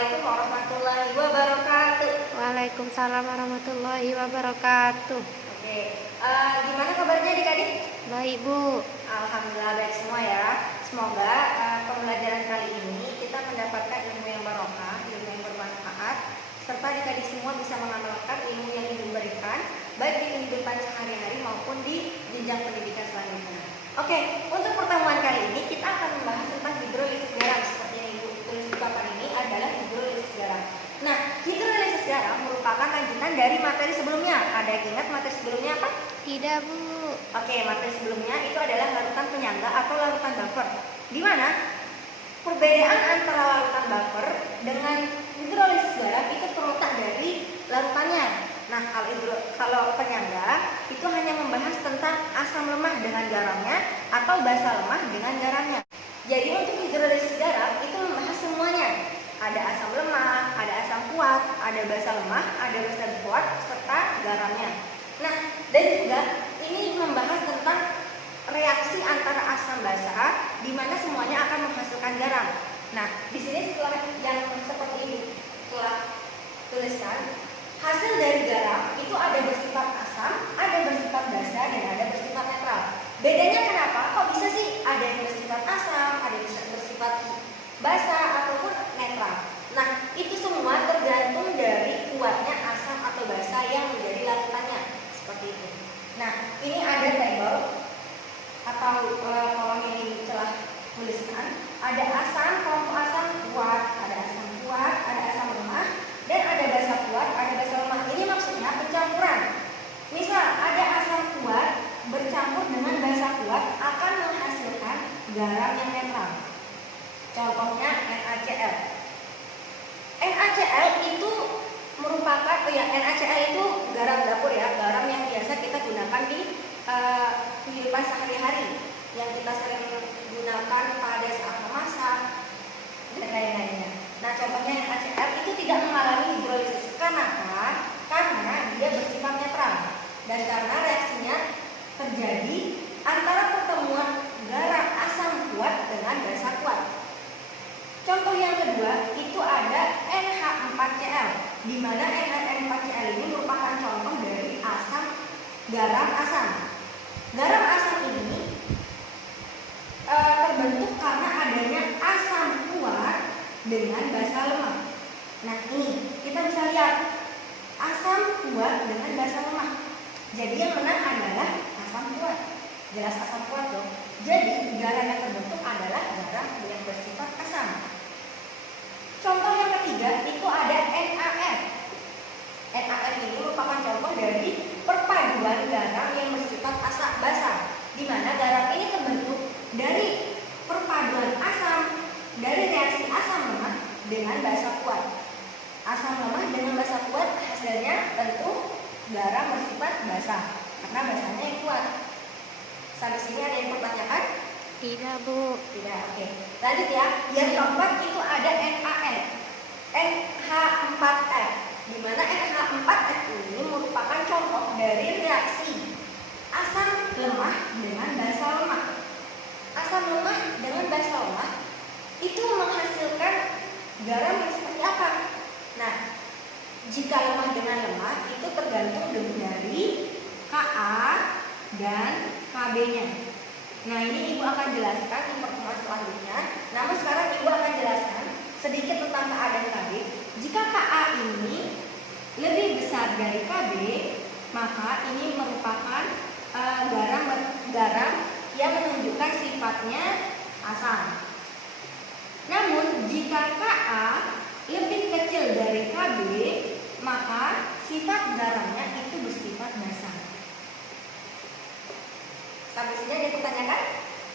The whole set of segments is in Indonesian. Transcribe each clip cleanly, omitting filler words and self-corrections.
Assalamualaikum warahmatullahi wabarakatuh. Waalaikumsalam warahmatullahi wabarakatuh. Oke, gimana kabarnya adik-adik? Baik, Bu. Alhamdulillah baik semua ya. Semoga pembelajaran kali ini kita mendapatkan ilmu yang barokah, ilmu yang bermanfaat, serta adik-adik semua bisa mengamalkan ilmu yang diberikan, baik di kehidupan sehari-hari maupun di jenjang pendidikan selanjutnya. Oke, untuk pertemuan kali ini kita akan membahas tentang hidrolisis garam. Seperti yang Ibu tulis di papan ini adalah hidrolisis garam. Nah, hidrolisis garam merupakan lanjutan dari materi sebelumnya. Ada yang ingat materi sebelumnya apa? Tidak, Bu. Oke, materi sebelumnya itu adalah larutan penyangga atau larutan buffer. Di mana perbedaan antara larutan buffer dengan hidrolisis garam itu terletak dari larutannya. Nah, kalau penyangga itu hanya membahas tentang asam lemah dengan garamnya atau basa lemah dengan garamnya. Jadi untuk hidrolisis garam itu membahas semuanya. Ada asam lemah, ada asam kuat, ada basa lemah, ada basa kuat, serta garamnya. Nah, dan juga ini membahas tentang reaksi antara asam basa di mana semuanya akan menghasilkan garam. Nah, di sini setelah yang seperti ini telah tuliskan, hasil dari garam itu ada bersifat asam, ada bersifat basa, dan ada bersifat netral. Bedanya kenapa? Kok bisa sih ada yang bersifat asam, ada yang bersifat basa ataupun netral? Nah, itu semua tergantung dari kuatnya asam atau basa yang menjadi larutannya. Seperti itu. Nah, ini ada tabel atau kolom yang telah tuliskan. Ada asam, kelompok asam kuat, ada asam kuat, ada asam lemah, dan ada basa kuat, ada basa lemah. Ini maksudnya pencampuran. Misal ada asam kuat bercampur dengan basa kuat akan menghasilkan garam yang netral. Contohnya NaCl. NaCl itu merupakan NaCl itu garam dapur ya, garam yang biasa kita gunakan di kehidupan sehari-hari, yang kita sering gunakan pada saat memasak dan lain-lainnya. Nah, contohnya NaCl itu tidak mengalami hidrolisis karena dia bersifat netral dan karena reaksinya terjadi antara pertemuan garam asam kuat dengan basa kuat. Contoh yang kedua itu ada NH4Cl, di mana NH4Cl ini merupakan contoh dari garam asam. Garam asam ini terbentuk karena adanya asam kuat dengan basa lemah. Nah, ini kita bisa lihat asam kuat dengan basa lemah. Jadi yang menang adalah asam kuat. Jelas asam kuat dong. Jadi garam yang terbentuk adalah garam yang bersifat asam. Contoh yang ketiga itu ada NaF. NaF ini merupakan contoh dari perpaduan garam yang bersifat asam basa, di mana garam ini terbentuk dari perpaduan asam dari reaksi asam lemah dengan basa kuat. Asam lemah dengan basa kuat hasilnya tentu garam bersifat basa karena basanya yang kuat. Sampai sini ada yang pertanyakan? Tidak, Bu. Tidak, oke. Lanjut ya. Yang keempat itu ada NaF, NH4F, di mana NH4F ini merupakan contoh dari reaksi asam lemah dengan basa lemah. Asam lemah dengan basa lemah itu menghasilkan garam yang seperti apa? Nah, jika lemah dengan lemah itu tergantung dari Ka dan Kb-nya. Nah, ini Ibu akan jelaskan di pertemuan selanjutnya. Namun sekarang Ibu akan jelaskan sedikit tentang Ka dan Kb. Jika Ka ini lebih besar dari Kb, maka ini merupakan garam yang menunjukkan sifatnya asam. Namun jika Ka lebih kecil dari Kb, maka sifat garamnya itu bersifat basa. Sampai sini ada pertanyaan?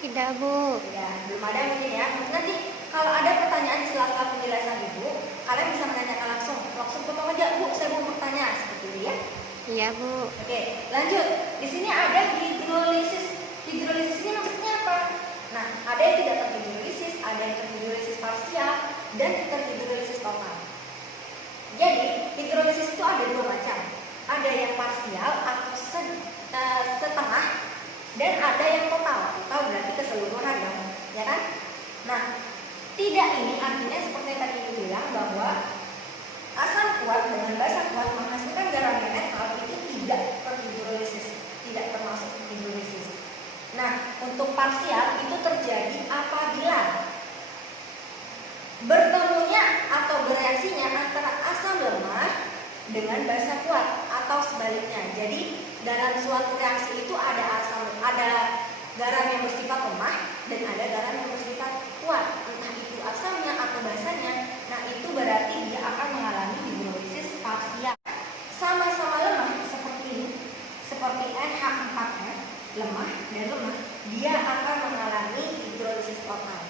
Tidak, Bu. Ya, belum ada mungkin ya. Nanti kalau ada pertanyaan di sela-sela penjelasan Ibu, kalian bisa menanyakan langsung potong aja, Bu, saya mau bertanya, seperti itu ya. Iya, Bu. Oke, lanjut. Di sini ada hidrolisis. Hidrolisis ini maksudnya apa? Nah, ada yang tidak terhidrolisis, ada yang terhidrolisis parsial, dan terhidrolisis total. Jadi, hidrolisis itu ada dua macam. Ada yang parsial atau setengah, dan ada yang total. Total berarti keseluruhan ya kan? Nah, Tidak ini artinya seperti yang tadi Ibu bilang bahwa asam kuat dengan basa kuat menghasilkan garam yang netral itu tidak terhidrolisis, tidak termasuk hidrolisis. Nah, untuk parsial itu terjadi apabila bertemunya atau bereaksinya antara asam lemah dengan basa kuat atau sebaliknya. Jadi dalam suatu reaksi itu ada garam yang bersifat lemah dan ada garam yang bersifat kuat, entah itu asamnya atau basanya. Nah, itu berarti dia akan mengalami hidrolisis parsial. Sama-sama lemah seperti ini, seperti NH4F, lemah dan lemah, dia akan mengalami hidrolisis total.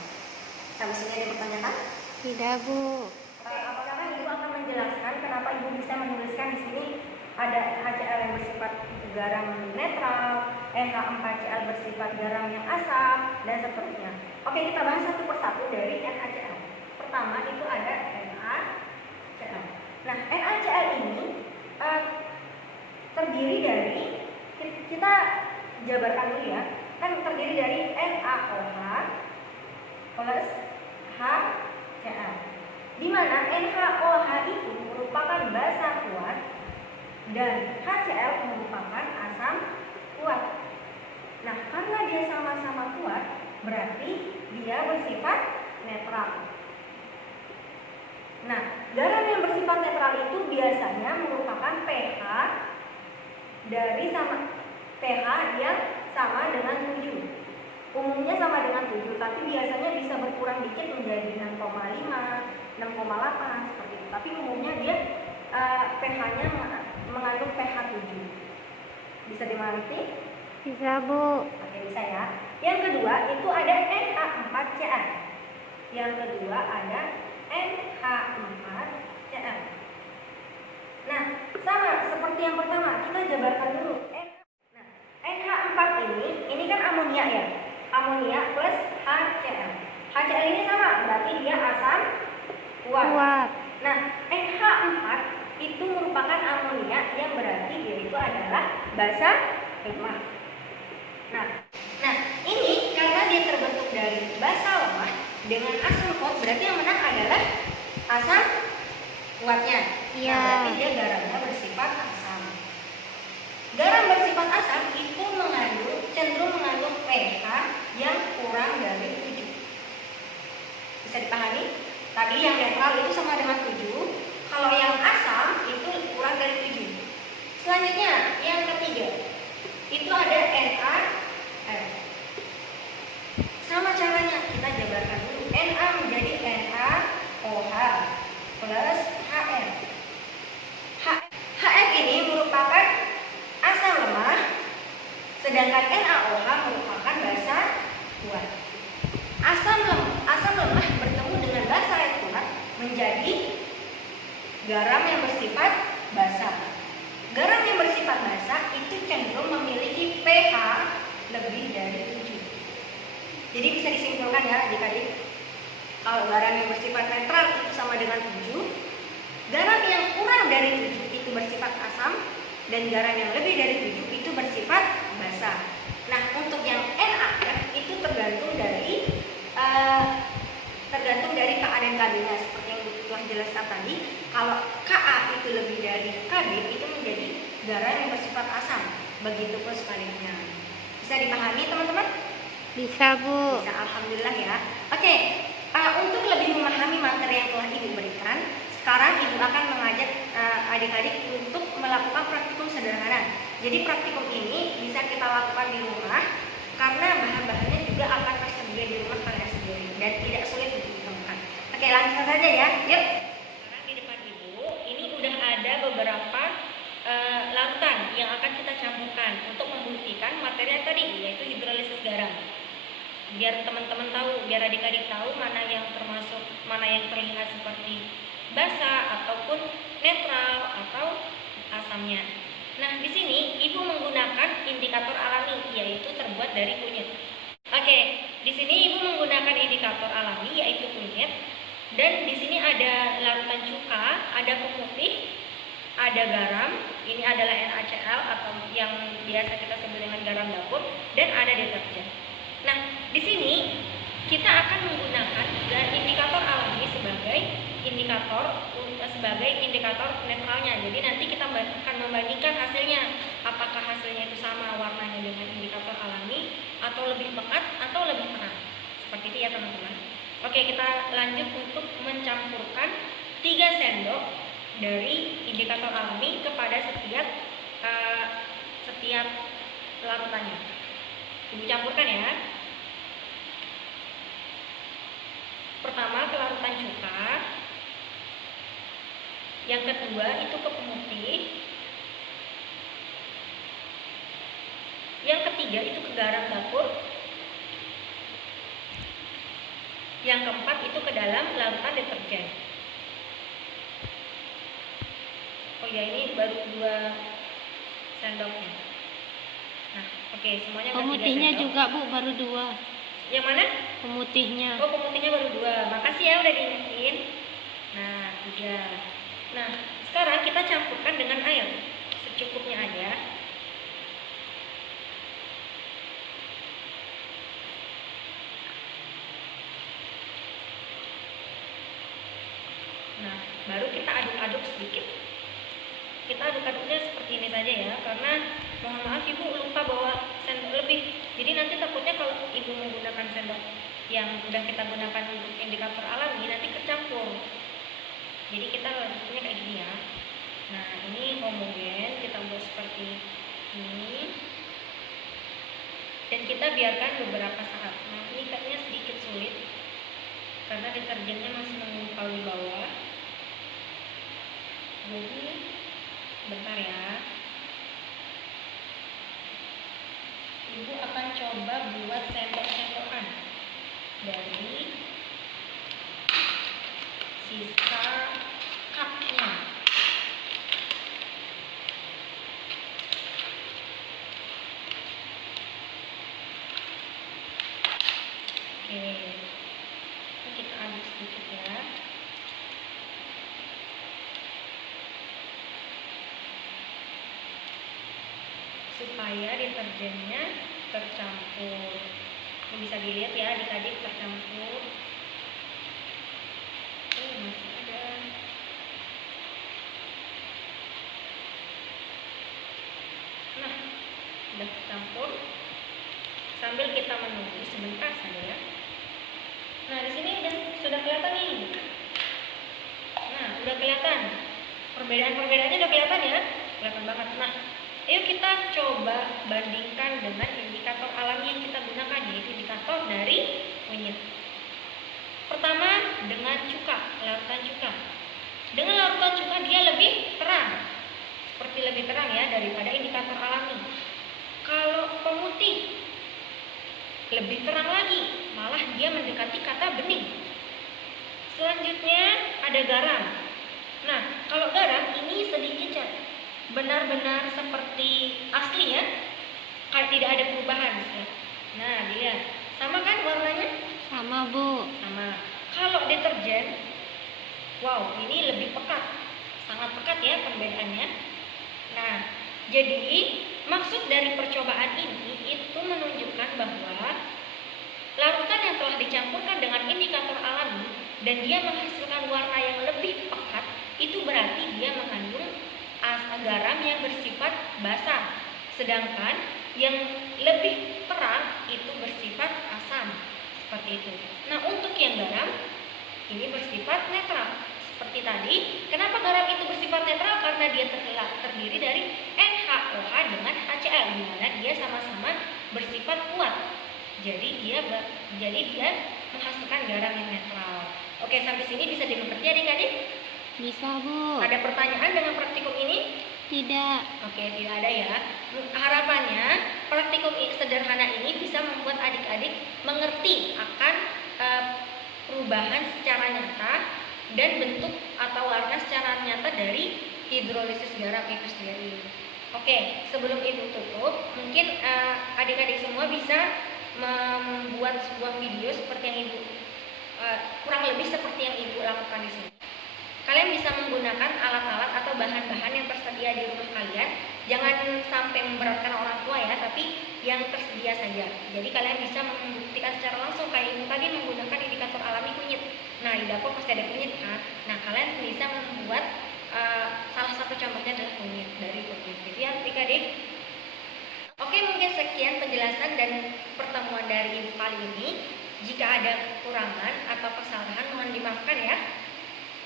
Sampai sini ada pertanyaan? Tidak, Bu. Apakah Ibu akan menjelaskan kenapa Ibu bisa menuliskan di sini ada HCl yang bersifat garam netral, NH4Cl bersifat garam yang asam, dan seterusnya. Oke, kita bahas satu persatu dari NaCl. Pertama itu ada NaCl. Nah, NaCl ini terdiri dari, kita jabarkan dulu ya, kan terdiri dari NaOH plus HCl. Di mana NaOH itu merupakan basa kuat dan HCl merupakan asam kuat. Nah, karena dia sama-sama kuat, berarti dia bersifat netral. Nah, garam yang bersifat netral itu biasanya merupakan pH yang sama dengan 7. Umumnya sama dengan 7, tapi biasanya bisa berkurang dikit menjadi 6,5, 6,8 seperti itu. Tapi umumnya dia pH-nya mengandung pH 7. Bisa dimengerti? Bisa, Bu. Oke, bisa ya. Yang kedua itu ada NH4Cl. Yang kedua ada NH4Cl. Nah, sama seperti yang pertama, kita jabarkan dulu. Nah, NH4 ini kan amonia ya. Amonia plus HCl. HCl ini sama, berarti dia asam kuat. Nah, NH4 itu merupakan amonia yang berarti dia itu adalah basa lemah. Nah, ini karena dia terbentuk dari basa lemah dengan asam kuat, berarti yang menang adalah asam kuatnya. Iya. Nah, berarti dia garamnya bersifat asam. Garam bersifat asam itu cenderung mengandung pH yang kurang dari 7. Bisa dipahami? Tadi yang netral itu sama dengan 7. Kalau yang asam itu kurang dari 7. Selanjutnya, yang ketiga itu ada NaF. Sama caranya, kita jabarkan dulu. Na menjadi NaOH plus HF. HF ini merupakan asam lemah, sedangkan NaOH merupakan basa kuat. Asam lemah bertemu dengan basa yang kuat menjadi garam yang bersifat basa. Garam yang bersifat basa itu cenderung memiliki pH lebih dari 7. Jadi bisa disimpulkan ya adik-adik, kalau garam yang bersifat netral itu sama dengan 7, garam yang kurang dari 7 itu bersifat asam, dan garam yang lebih dari 7 itu bersifat basa. Nah, untuk yang NaF itu tergantung dari Ka dan Kb-nya, seperti yang telah jelaskan tadi. Kalau Ka itu lebih dari Kb itu menjadi garam yang bersifat asam. Begitupun sebaliknya. Bisa dipahami teman-teman? Bisa, Bu. Bisa, alhamdulillah ya. Oke, untuk lebih memahami materi yang telah Ibu berikan, sekarang Ibu akan mengajak adik-adik untuk melakukan praktikum sederhana. Jadi praktikum ini bisa kita lakukan di rumah karena bahan-bahannya juga akan tersedia di rumah kalian sendiri dan tidak sulit untuk ditemukan. Oke, langsung saja ya. Yuk. Sekarang di depan Ibu ini udah ada beberapa larutan yang akan kita campurkan untuk membuktikan materi yang tadi, yaitu hidrolisis garam. Biar teman-teman tahu, biar adik-adik tahu mana yang termasuk, mana yang terlihat seperti basa ataupun netral atau asamnya. Nah, di sini Ibu menggunakan indikator alami, yaitu terbuat dari kunyit. Oke, di sini Ibu menggunakan indikator alami, yaitu kunyit. Dan di sini ada larutan cuka, ada pemutih, ada garam. Ini adalah NaCl atau yang biasa kita sebut dengan garam dapur, dan ada deterjen. Nah, di sini kita akan menggunakan indikator alami sebagai indikator netralnya. Jadi nanti kita akan membandingkan hasilnya, apakah hasilnya itu sama warnanya dengan indikator alami atau lebih pekat atau lebih terang. Seperti itu ya teman-teman. Oke, kita lanjut untuk mencampurkan 3 sendok dari indikator alami kepada setiap larutannya. Ibu campurkan ya. Pertama ke larutan cuka, yang kedua itu ke pemutih, yang ketiga itu ke garam dapur, yang keempat itu ke dalam larutan deterjen. Oh ya, ini baru 2 sendoknya. Nah, oke, semuanya Pemutihnya juga Bu, baru 2. Yang mana? Pemutihnya. Oh, pemutihnya baru 2. Makasih ya udah diingetin. Nah, 3. Nah, sekarang kita campurkan dengan air secukupnya aja. Nah, baru kita aduk-aduk sedikit. Kita aduk-aduknya seperti ini saja ya, karena mohon maaf ibu lupa bawa sendok lebih. Jadi nanti takutnya kalau ibu menggunakan sendok yang udah kita gunakan untuk indikator alami nanti kecampur. Jadi kita lanjutnya kayak gini ya. Nah, ini homogen, kita buat seperti ini. Dan kita biarkan beberapa saat. Nah, ini kayaknya sedikit sulit karena deterjennya masih mengumpal di bawah. Jadi bentar ya. Ibu akan coba buat sendok-sendokan dari sisa cupnya. Oke, ini kita aduk sedikit ya. Supaya deterjennya tercampur. Ini bisa dilihat ya, adik-adik tercampur. Masih ada. Nah, sudah tercampur. Sambil kita menunggu sebentar saja ya. Nah, di sini sudah kelihatan nih. Nah, udah kelihatan. Perbedaan-perbedaannya udah kelihatan ya. Kelihatan banget. Nah, yuk kita coba bandingkan dengan indikator alami yang kita gunakan, yaitu indikator dari kunyit. Pertama dengan cuka, larutan cuka. Dengan larutan cuka dia lebih terang, seperti lebih terang ya daripada indikator alami. Kalau pemutih lebih terang lagi, malah dia mendekati kata bening. Selanjutnya ada garam. Nah, kalau garam ini sedikit cat, benar-benar seperti asli ya, kayak tidak ada perubahan. Nah, dilihat sama kan warnanya? Sama Bu. Sama. Kalau deterjen, wow, ini lebih pekat, sangat pekat ya perbedaannya. Nah, jadi maksud dari percobaan ini itu menunjukkan bahwa larutan yang telah dicampurkan dengan indikator alami dan dia menghasilkan warna yang lebih pekat, itu berarti dia mengandung garam yang bersifat basah, sedangkan yang lebih terang itu bersifat asam, seperti itu. Nah, untuk yang garam ini bersifat netral seperti tadi. Kenapa garam itu bersifat netral? Karena dia terdiri dari NaOH dengan HCl, di mana dia sama-sama bersifat kuat. Jadi dia menghasilkan garam yang netral. Oke, sampai sini bisa dimengerti adik-adik? Bisa Bu. Ada pertanyaan dengan praktikum ini? Tidak. Oke, tidak ada ya. Harapannya praktikum sederhana ini bisa membuat adik-adik mengerti akan perubahan secara nyata dan bentuk atau warna secara nyata dari hidrolisis garam itu sendiri. Oke, sebelum ibu tutup, mungkin adik-adik semua bisa membuat sebuah video seperti yang ibu kurang lebih seperti yang ibu lakukan di sini. Kalian bisa menggunakan alat-alat atau bahan-bahan yang tersedia di rumah kalian. Jangan sampai memberatkan orang tua ya, tapi yang tersedia saja. Jadi kalian bisa membuktikan secara langsung kayak ibu tadi menggunakan indikator alami kunyit. Nah, di dapur pasti ada kunyit kan. Nah, kalian bisa membuat salah satu contohnya adalah kunyit, dari kunyit. Gitu ya, adik-adik. Oke, mungkin sekian penjelasan dan pertemuan dari ibu kali ini. Jika ada kekurangan atau kesalahan mohon dimaafkan ya.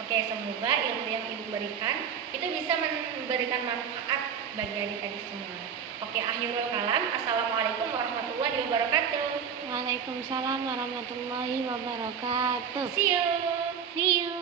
Oke, semoga ilmu yang ibu berikan itu bisa memberikan manfaat bagi adik-adik semua. Oke, akhirul kalam. Assalamualaikum warahmatullahi wabarakatuh. Waalaikumsalam warahmatullahi wabarakatuh. See you. See you.